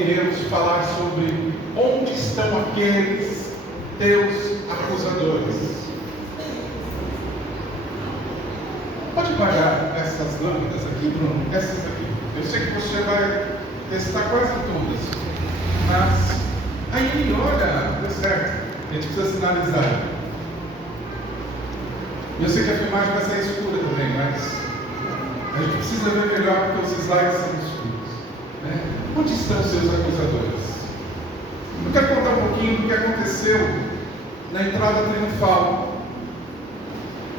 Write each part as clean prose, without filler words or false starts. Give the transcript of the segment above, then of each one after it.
iremos falar sobre onde estão aqueles teus acusadores. Pode pagar essas lâmpadas aqui, Bruno? Essas aqui. Eu sei que você vai testar quase todas, mas aí, olha, deu certo. A gente precisa sinalizar. Eu sei que a filmagem vai sair escura também, mas a gente precisa ver melhor porque os slides são escuros, né? Onde estão seus acusadores? Eu quero contar um pouquinho do que aconteceu na entrada triunfal.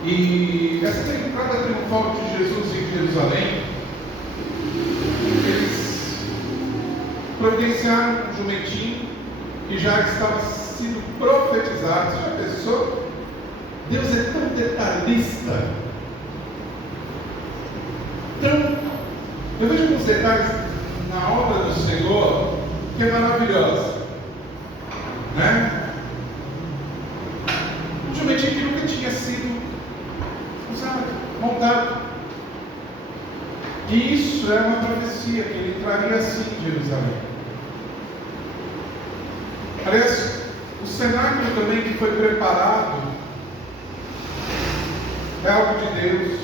E essa entrada triunfal de Jesus em Jerusalém, eles providenciaram um jumentinho que já estava sendo profetizado. Você já pensou? Deus é tão detalhista. Então, eu vejo alguns detalhes na obra do Senhor que é maravilhosa, né? Um jumentinho que nunca tinha sido usado, montado. E isso é uma profecia, que ele entraria assim em Jerusalém. Aliás, o cenário também que foi preparado é algo de Deus.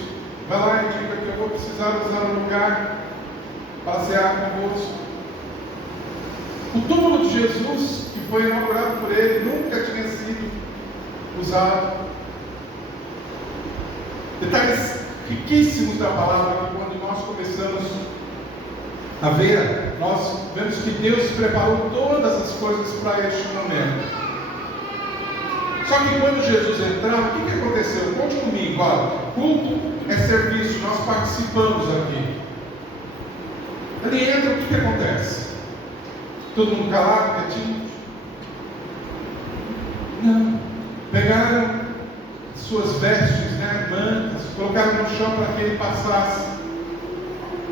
Vai lá e diga que eu vou precisar usar um lugar, passear convosco. O túmulo de Jesus, que foi inaugurado por ele, nunca tinha sido usado. Detalhes riquíssimos da palavra, que quando nós começamos a ver, nós vemos que Deus preparou todas as coisas para este momento. Só que quando Jesus entrava, o que aconteceu? Conte comigo, olha, culto é serviço, nós participamos aqui. Ele entra, o que acontece? Todo mundo calado, quietinho? Não. Pegaram suas vestes, né, mantas, colocaram no chão para que ele passasse.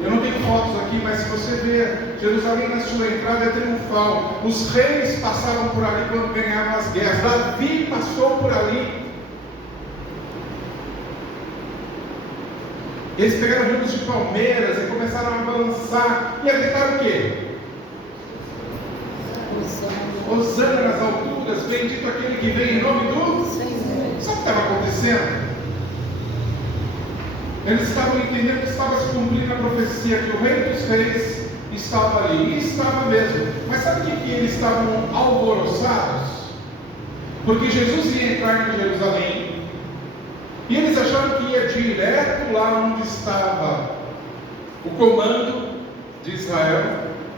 Eu não tenho fotos aqui, mas se você ver, Jerusalém na sua entrada é triunfal. Os reis passavam por ali quando ganhavam as guerras. Davi passou por ali. Eles pegaram ramos de palmeiras e começaram a balançar. E gritaram o quê? Hosana nas alturas, bendito aquele que vem em nome do Senhor. Sabe o que estava acontecendo? Eles estavam entendendo que estava se cumprindo a profecia, que o rei dos reis estava ali, e estava mesmo. Mas sabe o que eles estavam alvoroçados? Porque Jesus ia entrar em Jerusalém, e eles acharam que ia direto lá onde estava o comando de Israel,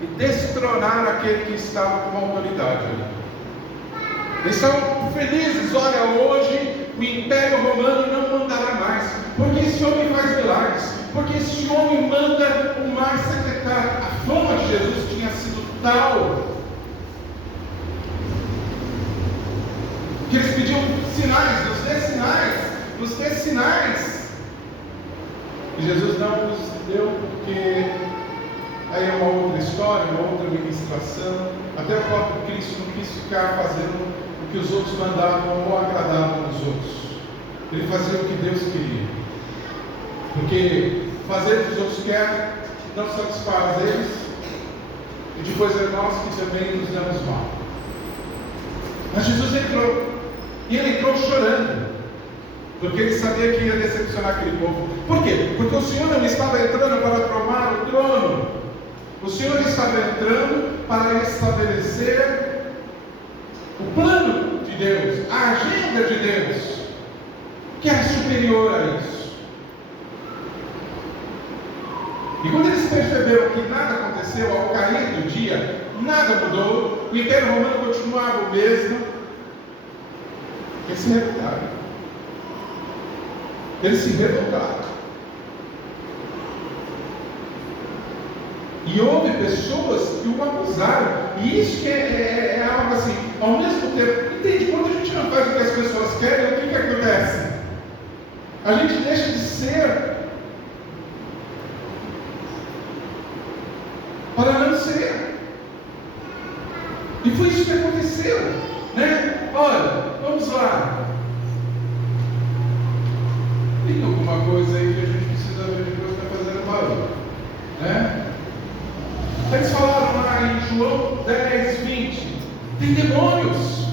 e destronar aquele que estava com autoridade ali. Eles estavam felizes, olha, hoje o Império Romano não mandará mais, porque esse homem faz milagres, porque esse homem manda o mar secretar. A fama de Jesus tinha sido tal que eles pediam sinais, nos dê sinais. E Jesus não nos deu, porque aí é uma outra história, uma outra ministração. Até o próprio Cristo não quis ficar fazendo o que os outros mandavam ou agradavam os outros. Ele fazia o que Deus queria. Porque fazer o que os outros querem não satisfaz eles, e depois é nós que também nos damos mal. Mas Jesus entrou, e ele entrou chorando, porque ele sabia que ia decepcionar aquele povo. Por quê? Porque o Senhor não estava entrando para tomar o trono, o Senhor estava entrando para estabelecer o plano de Deus, a agenda de Deus, que era superior a isso. E quando eles perceberam que nada aconteceu ao cair do dia, nada mudou, o Império Romano continuava o mesmo, eles se revoltaram. Eles se revoltaram. E houve pessoas que o acusaram. E isso que é algo assim, ao mesmo tempo, entende? Quando a gente não faz o que as pessoas querem, o que acontece? A gente deixa de ser para não ser. E foi isso que aconteceu, né? Olha, vamos lá. Tem alguma coisa aí que a gente precisa ver de Deus está fazendo barulho, né? Eles falaram lá em João Tem demônios.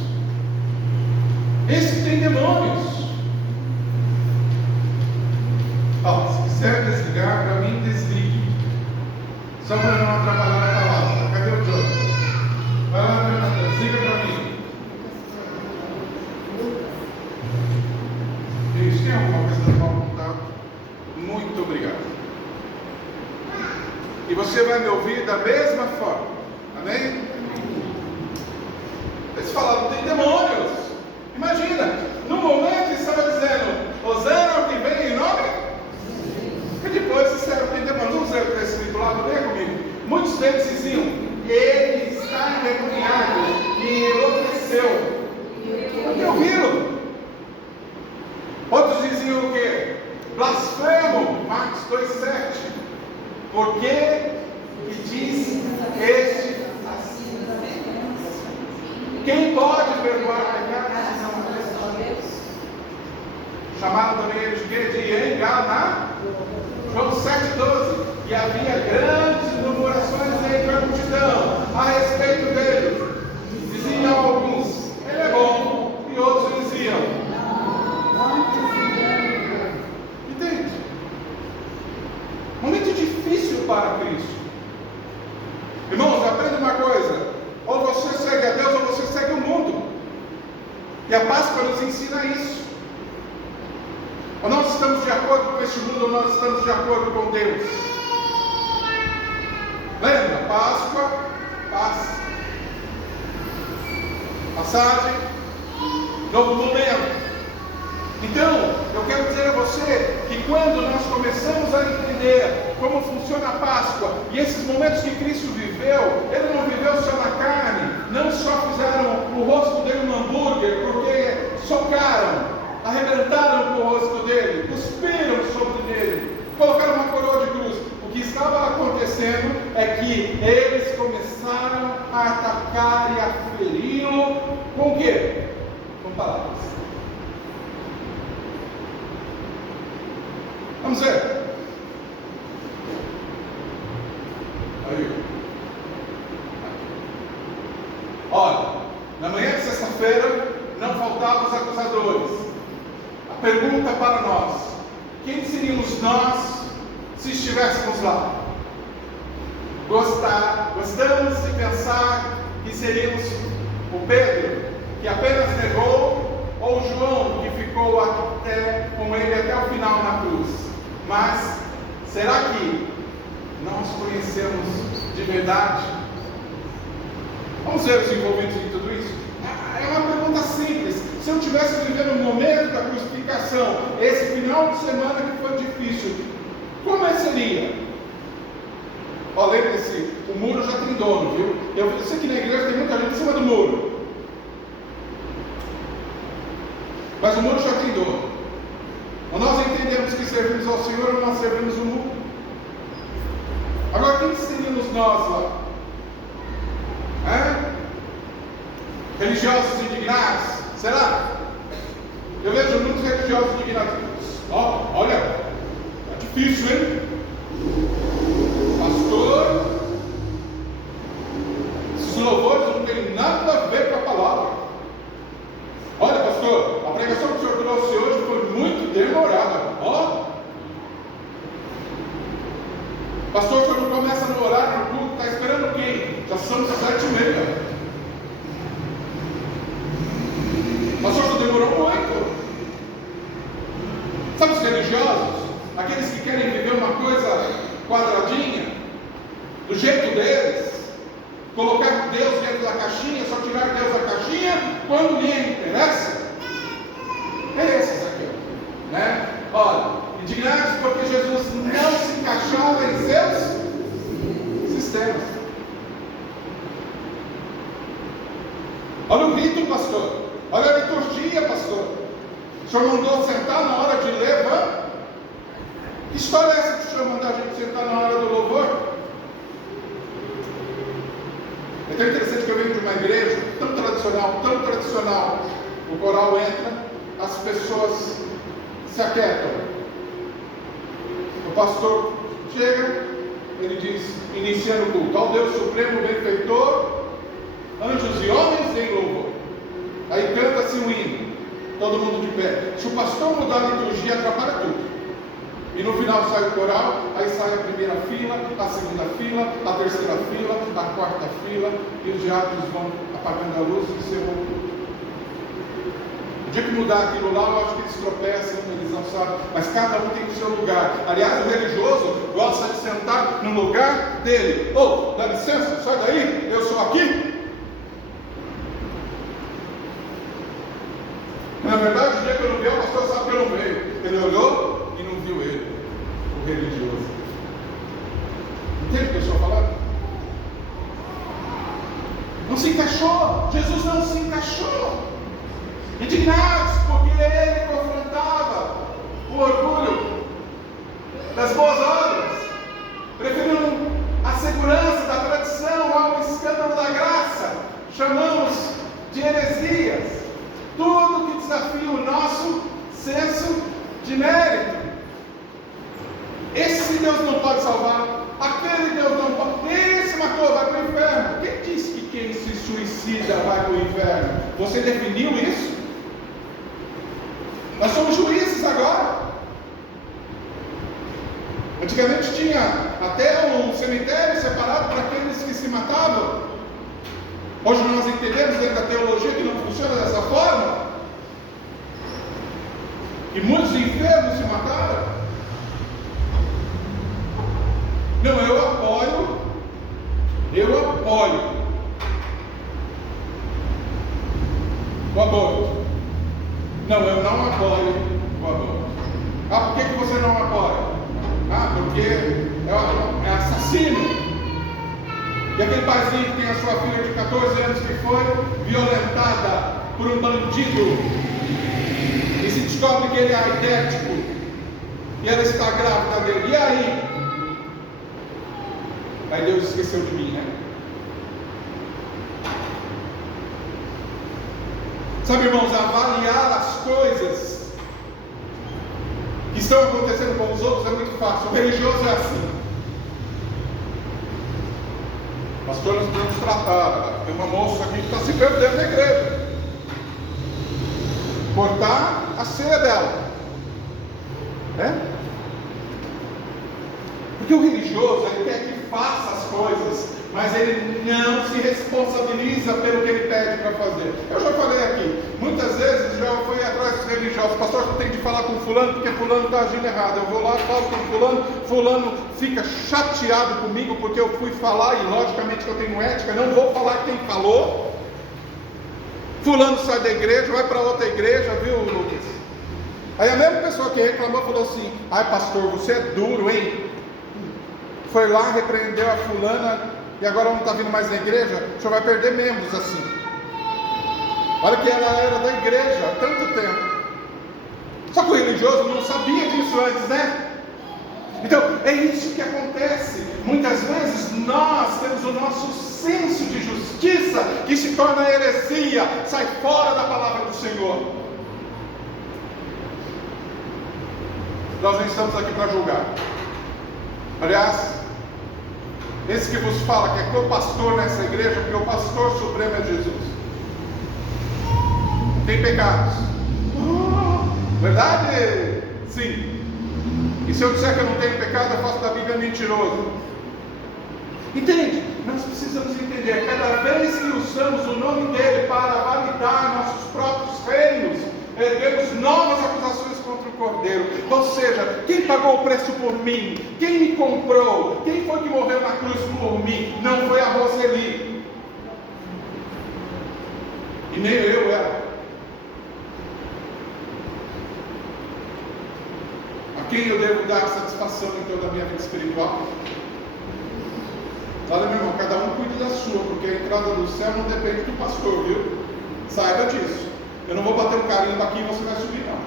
Esse tem demônios. Se quiser desligar, para mim desligue. Só para não atrapalhar a palavra. Cadê o John? Vai lá, Fernanda, desliga para mim. Gente, tem alguma coisa no computador? Muito obrigado. E você vai me ouvir da mesma forma. Amém? Eles falaram, tem demônios. Imagina, no momento estava dizendo, Hosana ao que vem em nome. E depois disseram, tem demônios. Vamos ler o que está escrito lá, leia comigo. Muitos deles diziam, ele está endemoniado e enlouqueceu. Porque ouviram. Outros diziam o quê? Blasfemo, Marcos 2,7. Por que diz este assim? Quem pode perdoar pecados senão Deus? Chamaram também ele de quê? De enganar. João 7,12. E havia grandes murmurações entre a multidão a respeito dele. Diziam alguns, ele é bom, e outros diziam, entende? Momento difícil para Cristo. Irmãos, aprenda uma coisa: ou você segue a Deus ou você segue o mundo. E a Páscoa nos ensina isso. Ou nós estamos de acordo com este mundo ou nós estamos de acordo com Deus. Lembra? Páscoa, paz, passagem, novo momento. Então, eu quero dizer a você que quando nós começamos a entender como funciona a Páscoa e esses momentos que Cristo viveu, Ele não viveu só na carne, não só fizeram o rosto dele um hambúrguer, porque socaram, arrebentaram com o rosto dele, cuspiram sobre ele, colocaram uma coroa de cruz. O que estava acontecendo é que eles começaram a atacar e a feri-lo com o quê? Com palavras. Vamos ver. Aí. Olha, na manhã de sexta-feira não faltavam os acusadores. A pergunta para nós: quem seríamos nós se estivéssemos lá? Gostamos de pensar que seríamos o Pedro, que apenas negou, ou o João, que ficou com ele até o final na cruz. Mas, será que nós conhecemos de verdade? Vamos ver os envolvidos em tudo isso? É uma pergunta simples. Se eu tivesse vivendo o momento da crucificação, esse final de semana que foi difícil, como seria? Ó, lembre-se, o muro já tem dono, viu? Eu sei que na igreja tem muita gente em cima do muro, mas o muro já tem dono. Ou nós entendemos que servimos ao Senhor ou nós servimos o mundo? Agora, quem seríamos nós lá? Religiosos indignados? Será? Eu vejo muitos religiosos indignados. Olha, é difícil, hein? Pastor, esses louvores não tem nada a ver com a palavra. Olha, pastor, a pregação que o senhor trouxe hoje foi muito demorada. Pastor, o senhor não começa no horário no culto, está esperando quem? Já são 7h30. Pastor, você demorou muito. Sabe os religiosos? Aqueles que querem viver uma coisa quadradinha, do jeito deles, colocar Deus dentro da caixinha, só tirar Deus da caixinha quando lhe interessa. É esses aqui, né? Olha, indignados porque Jesus não se encaixava em seus sistemas. Olha o rito, pastor. Olha a liturgia, pastor. O senhor mandou sentar na hora de levar? Que história é essa que o senhor mandou a gente sentar na hora do louvor? É tão interessante que eu venho de uma igreja tão tradicional. O coral entra, as pessoas se aquietam. O pastor chega, ele diz, iniciando o culto: ao Deus Supremo, benfeitor, anjos e homens em Todo mundo de pé. Se o pastor mudar a liturgia, atrapalha tudo. E no final sai o coral, aí sai a primeira fila, a segunda fila, a terceira fila, a quarta fila, e os diáconos vão apagando a luz e encerram tudo. O dia que mudar aquilo lá, eu acho que eles tropeçam, eles não sabem, mas cada um tem o seu lugar. Aliás, o religioso gosta de sentar no lugar dele. Ô, dá licença, sai daí, eu sou aqui. Na verdade, o dia que eu não vi, o pastor sabe que eu não veio. Ele olhou e não viu ele, o religioso. Entende o que eu estou falando? Não se encaixou. Jesus não se encaixou. Indignados porque ele confrontava o orgulho das boas obras, preferindo a segurança da tradição ao escândalo da graça. Chamamos de heresias tudo que desafia o nosso senso de mérito. Esse Deus não pode salvar, aquele Deus não pode, esse matou, vai para o inferno. Quem disse que quem se suicida vai para o inferno? Você definiu isso? Nós somos juízes agora. Antigamente tinha até um cemitério separado para aqueles que se matavam. Hoje nós entendemos dentro da teologia que não funciona dessa forma. E muitos enfermos se mataram. Não, eu apoio o aborto. Não, eu não apoio o aborto. Ah, por que você não apoia? Ah, porque é assassino. E aquele paizinho que tem a sua filha de 14 anos que foi violentada por um bandido e se descobre que ele é aidético e ela está grávida dele. E aí? Aí Deus esqueceu de mim, né? Sabe, irmãos, avaliar as coisas que estão acontecendo com os outros é muito fácil. O religioso é assim. Pastor, nós precisamos tratar. Tem uma moça aqui que está se perdendo na igreja. Cortar a ceia dela. Porque o religioso, ele quer que faça as coisas, mas ele não se responsabiliza pelo que ele pede para fazer. Eu já falei aqui, muitas vezes já fui atrás dos religiosos. Pastor, eu tenho que falar com fulano, porque fulano está agindo errado. Eu vou lá, falo com fulano fica chateado comigo, porque eu fui falar, e logicamente que eu tenho ética, não vou falar quem falou. Fulano sai da igreja, vai para outra igreja, viu, Lucas? Aí a mesma pessoa que reclamou falou assim: ai pastor, você é duro, hein? Foi lá, repreendeu a fulana, e agora não está vindo mais na igreja, o senhor vai perder membros assim. Olha que ela era da igreja há tanto tempo. Só que o religioso não sabia disso antes, né? Então, é isso que acontece. Muitas vezes nós temos o nosso senso de justiça que se torna heresia, sai fora da palavra do Senhor. Nós não estamos aqui para julgar. Aliás, esse que vos fala que é co-pastor nessa igreja, porque o pastor supremo é Jesus. Tem pecados. Verdade? Sim. E se eu disser que eu não tenho pecado, eu faço da Bíblia mentiroso. Entende? Nós precisamos entender, cada vez que usamos o nome dele para validar nossos próprios reinos, erguemos novas acusações contra o Cordeiro. Ou seja, quem pagou o preço por mim? Quem me comprou? Quem foi que morreu na cruz por mim? Não foi a Roseli. E nem eu era. A quem eu devo dar satisfação em toda a minha vida espiritual? Olha, meu irmão, cada um cuide da sua, porque a entrada do céu não depende do pastor, viu? Saiba disso. Eu não vou bater um carimbo aqui e você vai subir, não.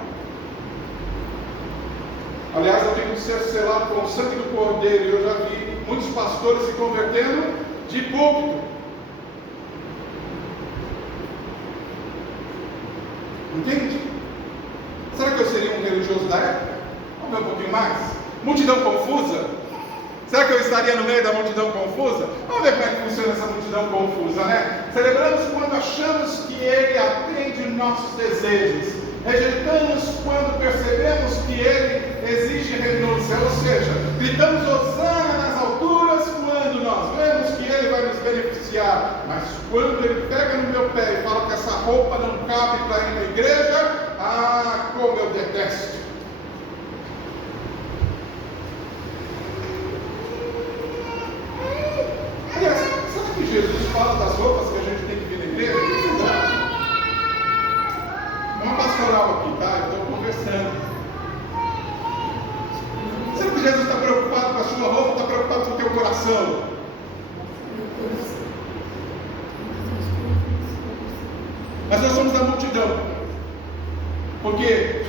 Aliás, eu tenho que ser selado com o sangue do Cordeiro, e eu já vi muitos pastores se convertendo de púlpito. Entende? Será que eu seria um religioso da época? Vamos ver um pouquinho mais. Multidão confusa? Será que eu estaria no meio da multidão confusa? Vamos ver como é que funciona essa multidão confusa, né? Celebramos quando achamos que Ele atende nossos desejos. Rejeitamos quando percebemos que Ele exige renúncia, ou seja, gritamos hosana nas alturas quando nós vemos que Ele vai nos beneficiar, mas quando Ele pega no meu pé e fala que essa roupa não cabe para ir na igreja, como eu detesto. Aliás, será que Jesus fala das roupas que a gente tem que vir na igreja? O que vocês acham? É uma pastoral aqui, tá? Eu estou conversando. Será que Jesus está preocupado com a sua roupa ou está preocupado com o teu coração? Mas nós somos da multidão. Porque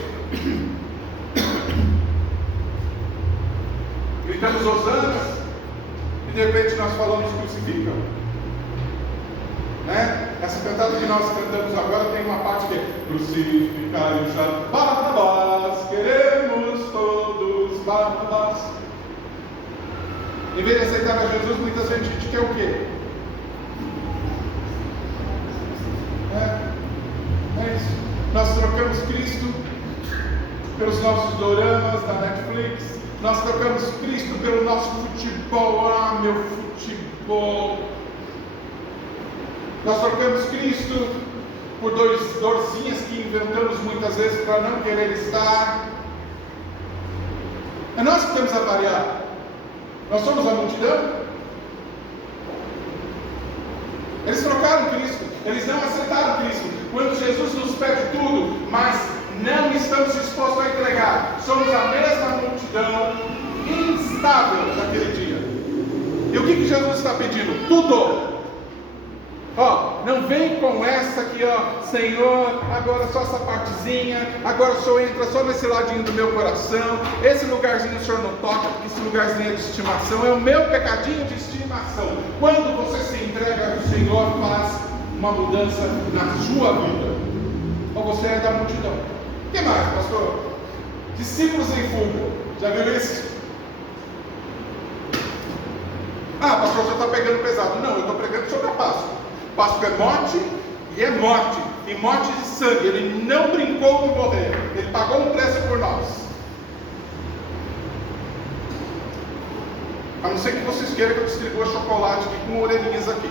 gritamos hosanas e de repente nós falamos crucificam. Né? Essa cantada que nós cantamos agora tem uma parte que é crucificar e já Barrabás, queremos todos Barrabás. Em vez de aceitar a Jesus, muitas vezes a gente quer o quê? É isso. Nós trocamos Cristo pelos nossos doramas da Netflix. Nós trocamos Cristo pelo nosso futebol. Meu futebol. Nós trocamos Cristo por dorzinhas que inventamos muitas vezes para não querer estar. É nós que temos a variar. Nós somos a multidão. Eles trocaram Cristo. Eles não aceitaram Cristo. Quando Jesus nos pede tudo, mas não estamos dispostos a entregar. Somos a mesma multidão instável naquele dia. E o que Jesus está pedindo? Tudo. Não vem com essa aqui, Senhor, agora só essa partezinha, agora o Senhor entra só nesse ladinho do meu coração, esse lugarzinho o Senhor não toca, porque esse lugarzinho é de estimação, é o meu pecadinho de estimação. Quando você se entrega, o Senhor faz uma mudança na sua vida. Ou você é da multidão. O que mais, pastor? Discípulos em fuga. Já viu isso? Pastor, você está pegando pesado. Não, eu estou pregando sobre a Páscoa. Páscoa é morte e é morte. E morte de sangue. Ele não brincou de morrer. Ele pagou um preço por nós. A não ser que vocês queiram que eu distribua chocolate aqui com orelhinhas aqui.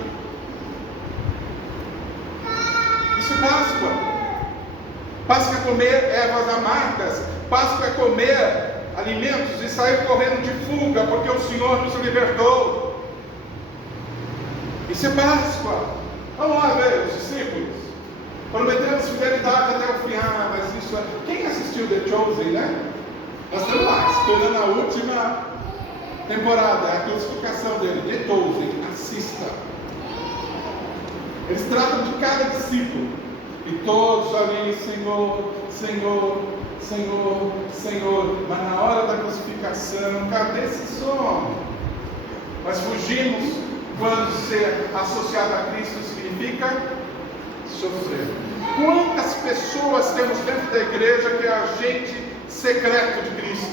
Isso é Páscoa. Páscoa é comer ervas amargas. Páscoa é comer alimentos e sair correndo de fuga, porque o Senhor nos libertou. Isso é Páscoa. Vamos lá ver os discípulos. Prometemos fidelidade até o fim. Mas isso é... Quem assistiu The Chosen, né? Nós estamos lá, esperando a última temporada, a crucificação dele. The Chosen, assista. Eles tratam de cada discípulo. E todos ali, Senhor, Senhor, Senhor, Senhor. Mas na hora da crucificação, cadê esse som? Nós fugimos. Quando ser associado a Cristo significa sofrer. Quantas pessoas temos dentro da igreja que é agente secreto de Cristo?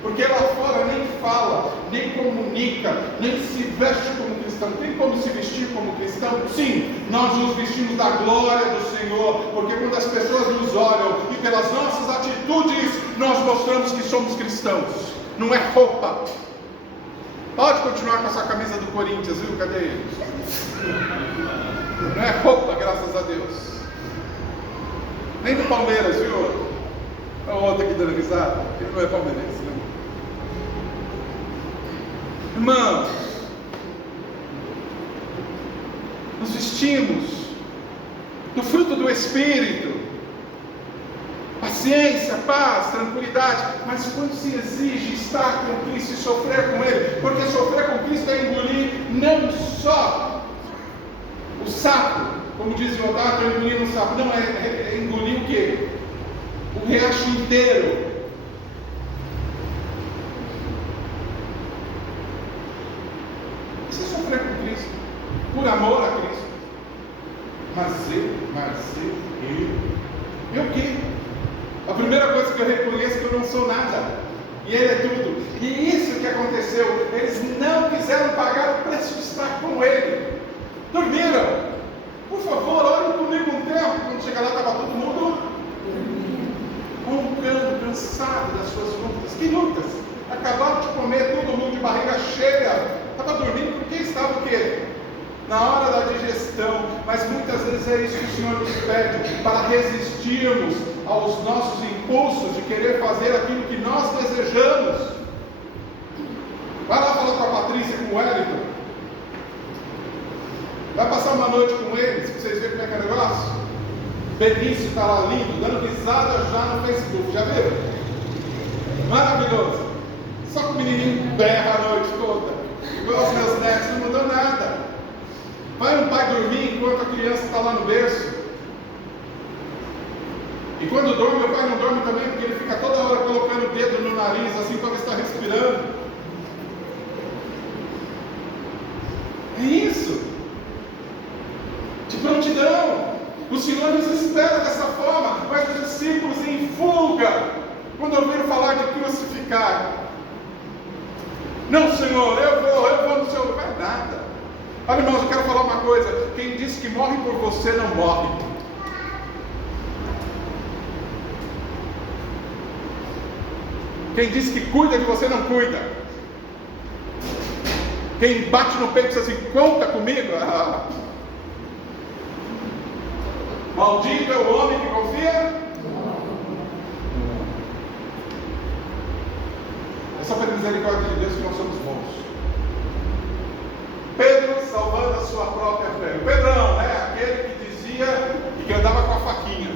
Porque lá fora nem fala, nem comunica, nem se veste como cristão. Tem como se vestir como cristão? Sim, nós nos vestimos da glória do Senhor. Porque quando as pessoas nos olham e pelas nossas atitudes, nós mostramos que somos cristãos. Não é roupa. Pode continuar com essa camisa do Corinthians, viu? Cadê ele? Não é roupa, graças a Deus. Nem do Palmeiras, viu? Olha o outro aqui dando risada. Ele não é palmeirense, né? Irmãos, nos vestimos do fruto do Espírito. Paciência, paz, tranquilidade. Mas quando se exige estar com Cristo e sofrer com Ele, porque sofrer com Cristo é engolir não só o sapo, como dizia o Otávio, estou engolindo um sapo. Não, é engolir o quê? O riacho inteiro. Isso é sofrer com Cristo, por amor a Cristo. Mas eu o quê? A primeira coisa que eu reconheço é que eu não sou nada. E Ele é tudo. E isso que aconteceu. Eles não quiseram pagar o preço de estar com Ele. Dormiram. Por favor, olhem comigo um tempo. Quando chegar lá, estava todo mundo dormindo. cansado das suas lutas. Que lutas? Acabaram de comer, todo mundo de barriga cheia. Estava dormindo porque estava o quê? Na hora da digestão. Mas muitas vezes é isso que o Senhor nos pede, para resistirmos aos nossos impulsos de querer fazer aquilo que nós desejamos. Vai lá falar com a Patrícia e com o Wellington. Vai passar uma noite com eles, para vocês verem como é que é o negócio. Benício está lá lindo, dando risada já no Facebook, já viu? Maravilhoso. Só que o menininho berra a noite toda. Igual os meus netos, não mudou nada. Vai um pai dormir enquanto a criança está lá no berço. E quando dorme, o pai não dorme também, porque ele fica toda hora colocando o dedo no nariz, assim, para ver se está respirando. É isso. De prontidão. O Senhor nos espera dessa forma, mas os discípulos em fuga, quando ouviram falar de crucificar. Não, Senhor, eu vou no seu lugar. Nada. Olha, irmãos, eu quero falar uma coisa. Quem diz que morre por você, não morre. Quem diz que cuida de você, não cuida. Quem bate no peito e diz assim, conta comigo. Maldito é o homem que confia. É só pela misericórdia de Deus que nós somos bons. Pedro salvando a sua própria fé. O Pedrão, né? Aquele que dizia que andava com a faquinha,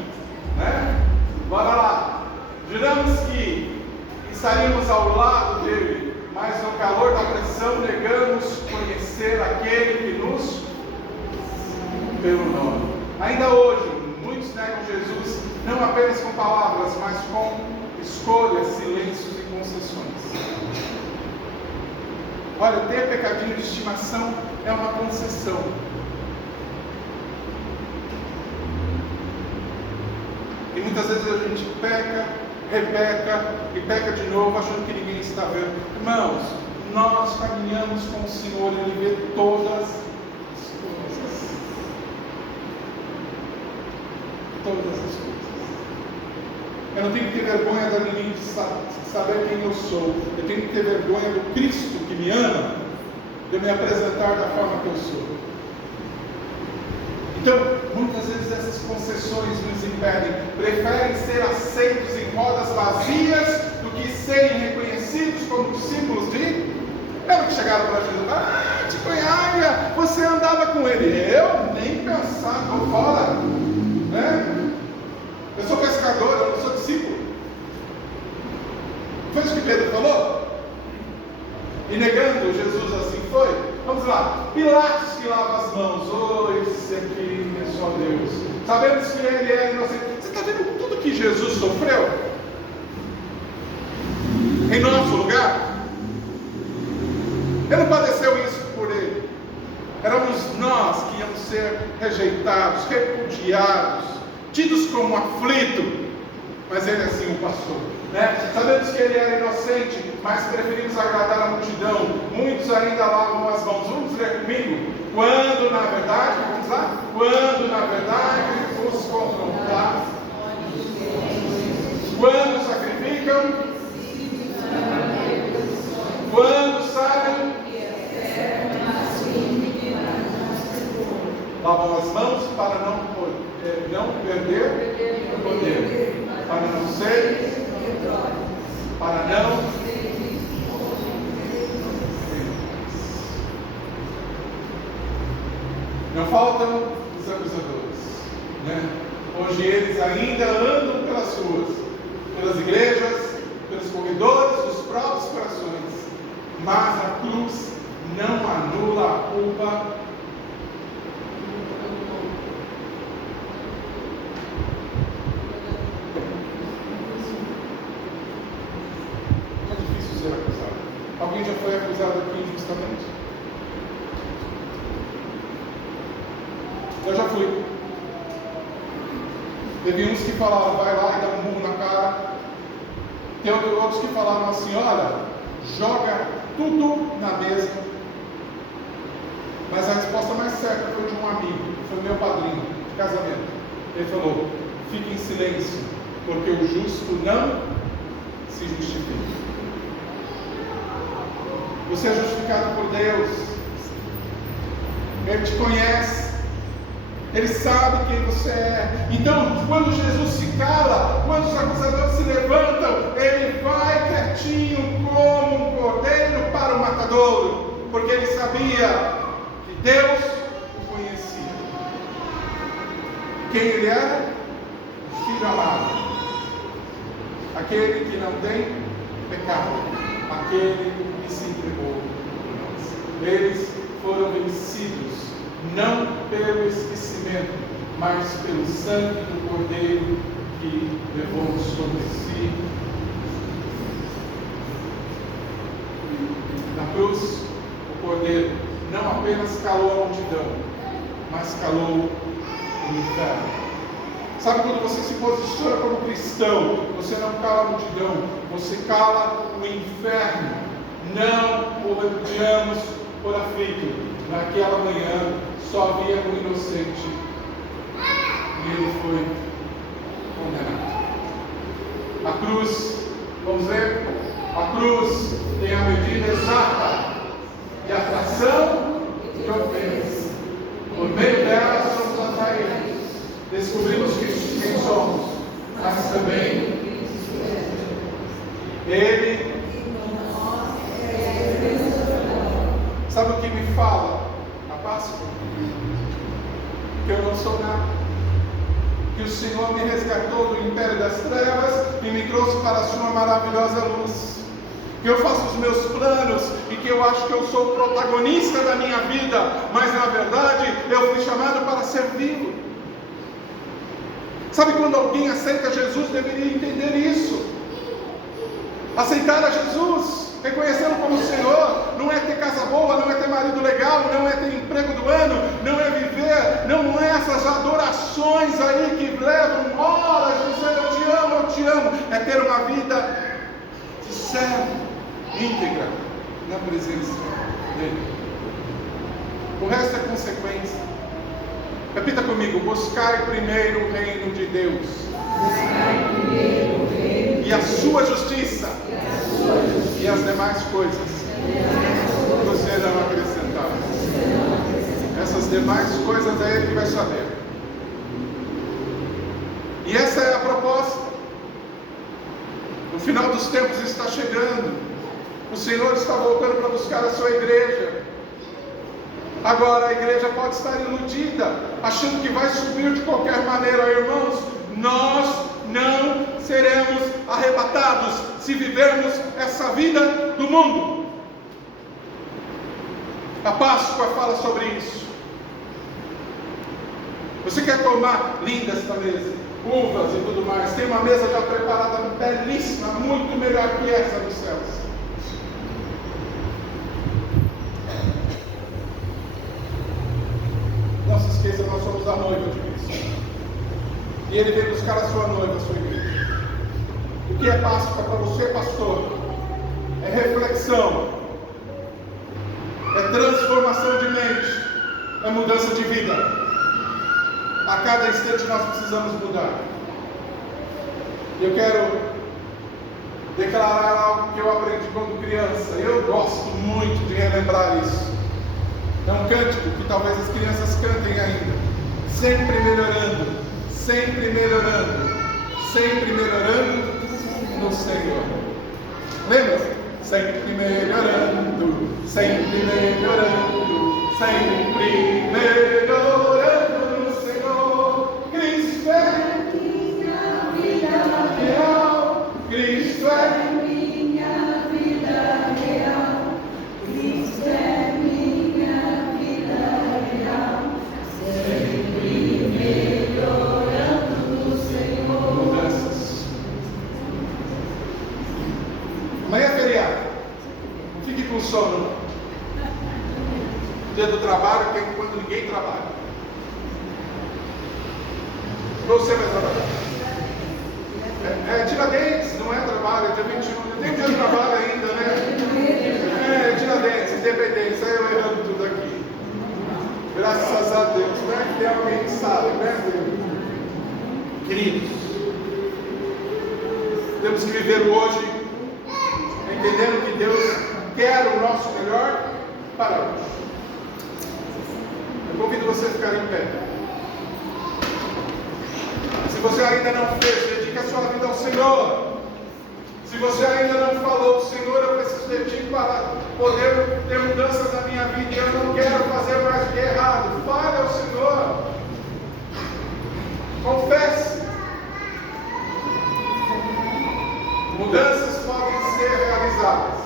né? Bora lá. Juramos que estaríamos ao lado dele, mas no calor da pressão negamos conhecer aquele que nos pelo nome. Ainda hoje, muitos negam Jesus, não apenas com palavras, mas com escolhas, silêncios e concessões. Olha, ter pecadinho de estimação é uma concessão. E muitas vezes a gente peca, repeca e peca de novo, achando que ninguém está vendo. Irmãos, nós caminhamos com o Senhor, Ele vê todas as coisas. Todas as coisas. Eu não tenho que ter vergonha da ninguém de saber quem eu sou. Eu tenho que ter vergonha do Cristo que me ama, de me apresentar da forma que eu sou. Então, muitas vezes essas concessões nos impedem. Preferem ser aceitos em rodas vazias do que serem reconhecidos como discípulos de... Lembra que chegaram para Jesus? De Goiânia, você andava com ele. Eu nem pensar, estou fora. Né? Eu sou pescador, eu não sou discípulo. Foi isso que Pedro falou? E negando Jesus assim foi? Vamos lá. Pilatos que lava as mãos. Esse aqui é só Deus. Sabemos que ele é inocente. Você está vendo tudo que Jesus sofreu? Em nosso lugar? Ele não padeceu isso por ele. Éramos nós que íamos ser rejeitados, repudiados, tidos como aflito, mas ele assim o passou, né? Sabemos que ele era inocente, mas preferimos agradar a multidão. Muitos ainda lavam as mãos. Vamos ler comigo? Quando na verdade, vamos lá? Quando na verdade os confrontados, quando sacrificam, quando sabem, lavam as mãos para não perder o poder, para não ser, para não faltam os acusadores, né? Hoje eles ainda andam pelas ruas, pelas igrejas, pelos corredores dos próprios corações, mas a cruz não anula a culpa. É difícil ser acusado. Alguém já foi acusado aqui injustamente? Eu já fui. Teve uns que falaram, vai lá e dá um murro na cara. Tem outros que falaram assim, olha, joga tudo na mesa. Mas a resposta mais certa foi de um amigo, foi meu padrinho de casamento. Ele falou, fique em silêncio, porque o justo não se justifique. Você é justificado por Deus. Ele te conhece. Ele sabe quem você é. Então, quando Jesus se cala, quando os acusadores se levantam, ele vai quietinho como um cordeiro para o matadouro, porque ele sabia que Deus o conhecia. Quem ele era? Filho amado, aquele que não tem pecado, aquele que se entregou por nós. Eles foram vencidos não pelo esquecimento, mas pelo sangue do Cordeiro que levou sobre si. Na cruz, o Cordeiro não apenas calou a multidão, mas calou o inferno. Sabe, quando você se posiciona como cristão, você não cala a multidão, você cala o inferno. Não o odiamos por aflito. Naquela manhã só havia um inocente e ele foi condenado. A cruz, vamos ver? A cruz tem a medida exata de atração e ofensa. Por meio dela somos atraídos. Descobrimos quem somos, mas também Ele. Sabe o que me fala a Páscoa? Que eu não sou nada. Que o Senhor me resgatou do império das trevas e me trouxe para a sua maravilhosa luz. Que eu faço os meus planos e que eu acho que eu sou o protagonista da minha vida, mas na verdade eu fui chamado para servi-lo. Sabe, quando alguém aceita Jesus, deveria entender isso. Aceitar a Jesus, reconhecê-lo como Senhor, não é ter casa boa, não é ter marido legal, não é ter emprego do ano, não é viver, não é essas adorações aí que levam horas dizendo eu te amo, é ter uma vida de servo, íntegra, na presença dEle. O resto é consequência. Repita comigo: buscai primeiro o reino de Deus e a sua justiça, e as demais coisas nos serão acrescentadas. Essas demais coisas é Ele que vai saber. E essa é a proposta. O final dos tempos está chegando. O Senhor está voltando para buscar a sua igreja. Agora a igreja pode estar iludida, achando que vai subir de qualquer maneira. Irmãos, nós não seremos arrebatados se vivermos essa vida do mundo. A Páscoa fala sobre isso. Você quer tomar linda esta mesa, uvas e tudo mais, tem uma mesa já preparada, belíssima, muito melhor que essa dos céus. Não se esqueça, nós somos a noiva de Cristo. E Ele veio buscar a sua noiva, a sua igreja. O que é Páscoa para você, pastor? É reflexão, é transformação de mente, é mudança de vida. A cada instante nós precisamos mudar. Eu quero declarar algo que eu aprendi quando criança. Eu gosto muito de relembrar isso. É um cântico que talvez as crianças cantem ainda. Sempre melhorando, sempre melhorando, sempre melhorando no Senhor. Lembra? Sempre melhorando, sempre melhorando, sempre melhorando no Senhor. Cristo é minha vida real. Cristo é minha vida real. Cristo é minha vida real. Sempre melhorando no Senhor. Mudanças. Amanhã é feriado. Fique com sono. Dia do trabalho, que é quando ninguém trabalha. Você vai trabalhar. É Tiradentes, não é trabalho, é dia 21. Tem dia de trabalho ainda, né? É Tiradentes, Independência. Aí eu errando tudo aqui. Graças a Deus, né? Tem alguém que sabe, né? Queridos, temos que viver hoje entendendo que Deus quer o nosso melhor para hoje. Eu convido você a ficar em pé. Se você ainda não fez, dedique a sua vida ao Senhor. Se você ainda não falou, Senhor, eu preciso de Ti para poder ter mudanças na minha vida, eu não quero fazer mais o que é errado, fale ao Senhor. Confesse. Mudanças podem ser realizadas.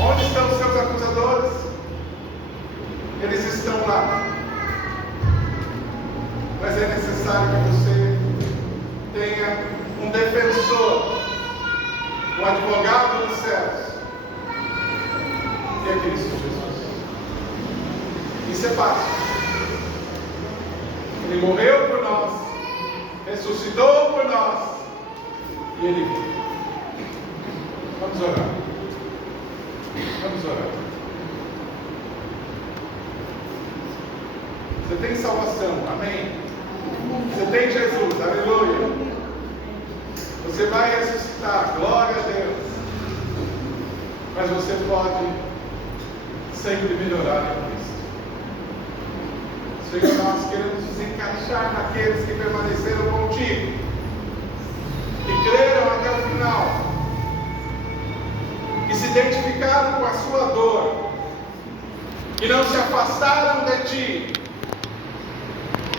Onde estão os seus acusadores? Eles estão lá. Mas é necessário que você tenha um defensor, um advogado dos céus, que é Cristo Jesus. Isso é fácil. Ele morreu por nós, ressuscitou por nós, e Ele vive. Vamos orar. Vamos orar. Você tem salvação, amém? Você tem Jesus, aleluia. Você vai ressuscitar, glória a Deus. Mas você pode sempre melhorar em Cristo. Senhor, nós queremos nos encaixar naqueles que permaneceram contigo, que creram até o final, que se identificaram com a sua dor, que não se afastaram de ti,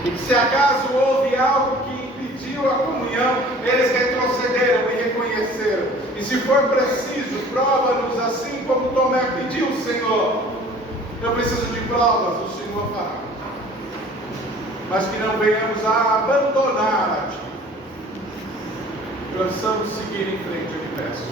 e que se acaso houve algo que impediu a comunhão, eles retrocederam e reconheceram. E se for preciso, prova-nos assim como Tomé pediu, Senhor. Eu preciso de provas, o Senhor fará. Mas que não venhamos a abandonar a Ti. Que possamos seguir em frente, eu te peço.